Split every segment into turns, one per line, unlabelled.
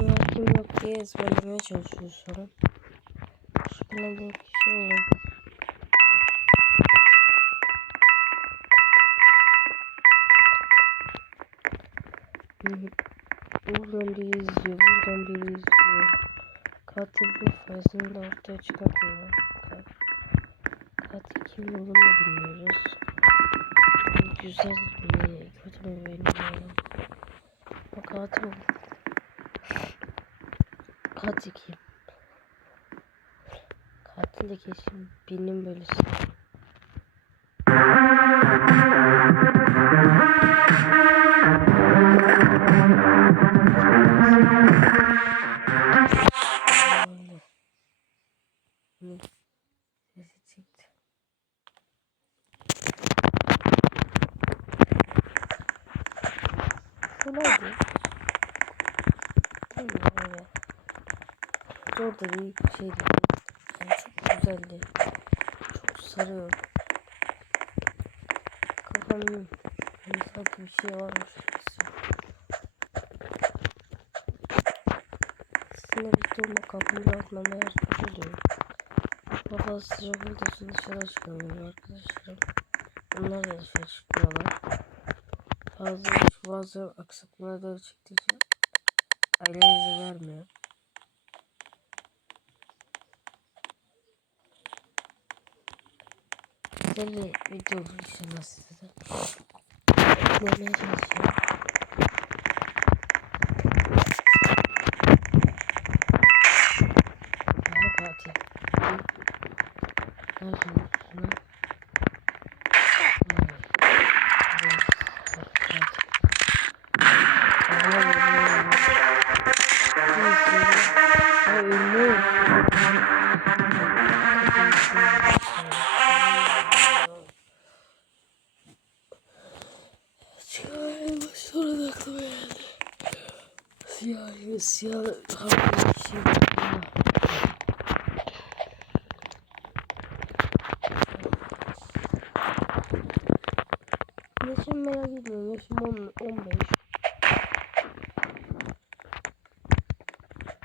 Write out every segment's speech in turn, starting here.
var kim yok diye ezberlemeye çalışıyoruz sonra. Olur. Hı hı. Buradan biri izliyor, buradan biri izliyor. Katilin fazını da ortaya çıkartmıyor. Ka- Katil kim olduğunu bilmiyoruz. Bu Güzel mi, kötü mü bilmiyorum. Ama katil oldu. Katil kim? Katil de kesin bilim bölüsü. Öyle. Zor da bir şeydi. Yani çok güzeldi. Çok sarıyor. Kafamın hani sanki bir şey varmış. Sizinle birlikte olmak kafamın atmama yardımcı oluyor. Hava sıcak olduğu dışarı çıkamıyorum arkadaşlarım. Onlar da dışarı çıkmıyorlar. Bazı bazı aksaklıkları çıktığı için aile vermiyor. Bir video de. Demeye çalışıyorum. Bir şey var. Yaşım merak etmiyorum. Yaşım 10, 15.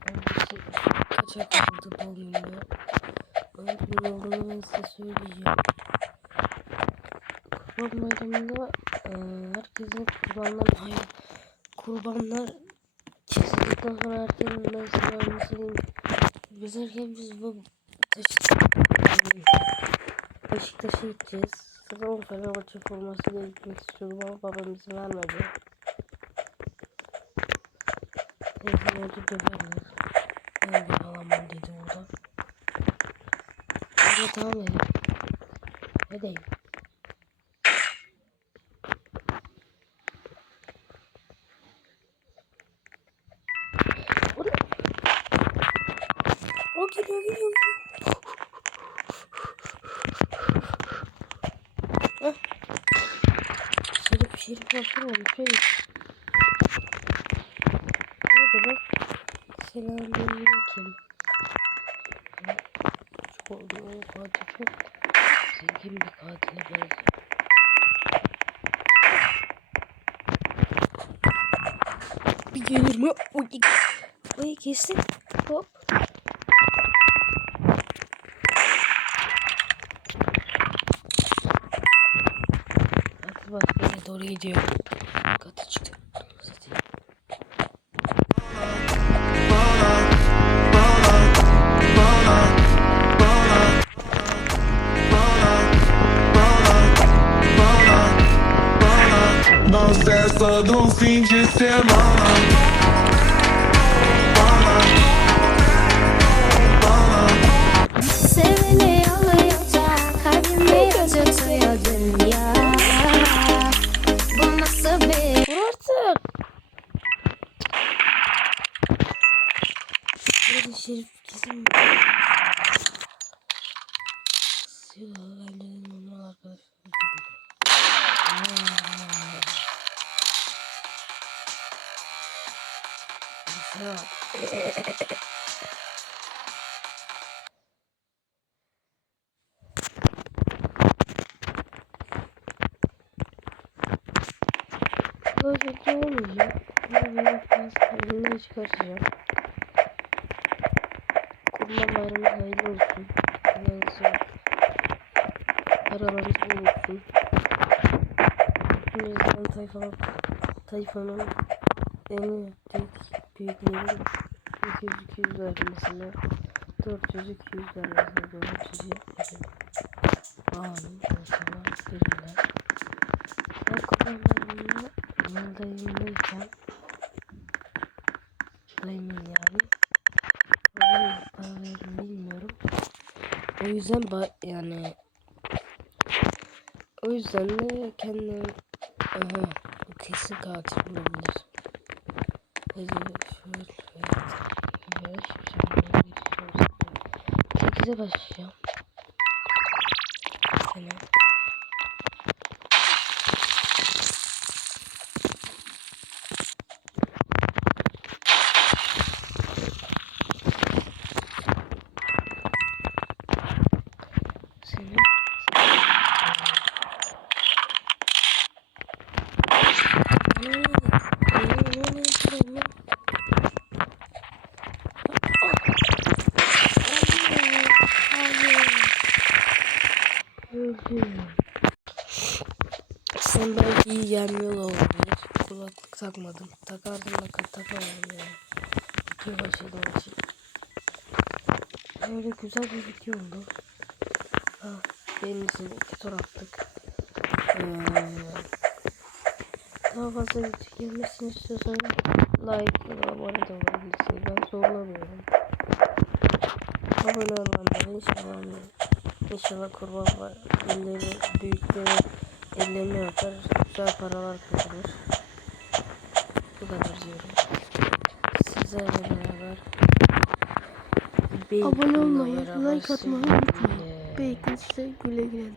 Hangisi kaça kaldı bu oyunda? Öğretmen olduğunu ben size söyleyeceğim. Kurban bayramında e, herkesin kurbanlar hayır kurbanlar kesildikten sonra herkesin ben size anlatayım. Gezerken biz bu Beşiktaş'a gideceğiz. Zaten o Fenerbahçe formasıyla gitmek istiyordum ama babam izin vermedi. Neyse oldu döverler. Ben de alamam dedi orada. Ama tamam dedim. Edeyim. O geliyor geliyor geliyor. Şerif şerif yapsana bir şey. Nerede lan? Selamünaleyküm. Çok oldu o katil çok zengin bir katile benziyor. Bir gelir mi? Oy, oy kesin. Hop. Başlarına doğru gidiyor.
Não cessa do fim de semana.
Şerif kesin. Sıra ben dedim normal arkadaşlar. Güzel. Böyle olmayacak. Böyle biraz de çıkartacağım. Kurban bayramı hayırlı olsun. Yalnız arabanız olsun. Hepinizden tayfa, tayfanın en büyük büyükleri 200-200 vermesine 400-200 vermesine doğru çiziyor. Amin. İnşallah verirler. Ben kurban bayramında yanındayken dayımın yani onun para verir mi bilmiyorum. O yüzden ba yani o yüzden de kendim aha bu kesin katil olabilir. Hadi şöyle şöyle şöyle 8'e başlayacağım. Sen belki iyi gelmiyor olabilir. Kulaklık takmadım. Takardım da takamadım yani. Video başladım için. Böyle güzel bir video oldu. Ha, benim için iki tur attık. Ee, daha fazla video gelmesini istiyorsanız like ya da abone de olabilirsiniz. Ben zorlamıyorum. Abone olanlar inşallah İnşallah kurban var. Elleri büyükleri ellerini öper. Güzel paralar kazanır. Bu kadar diyorum. Sizlerle beraber
Abone olmayı, like atmayı unutmayın. Bacon size güle güle.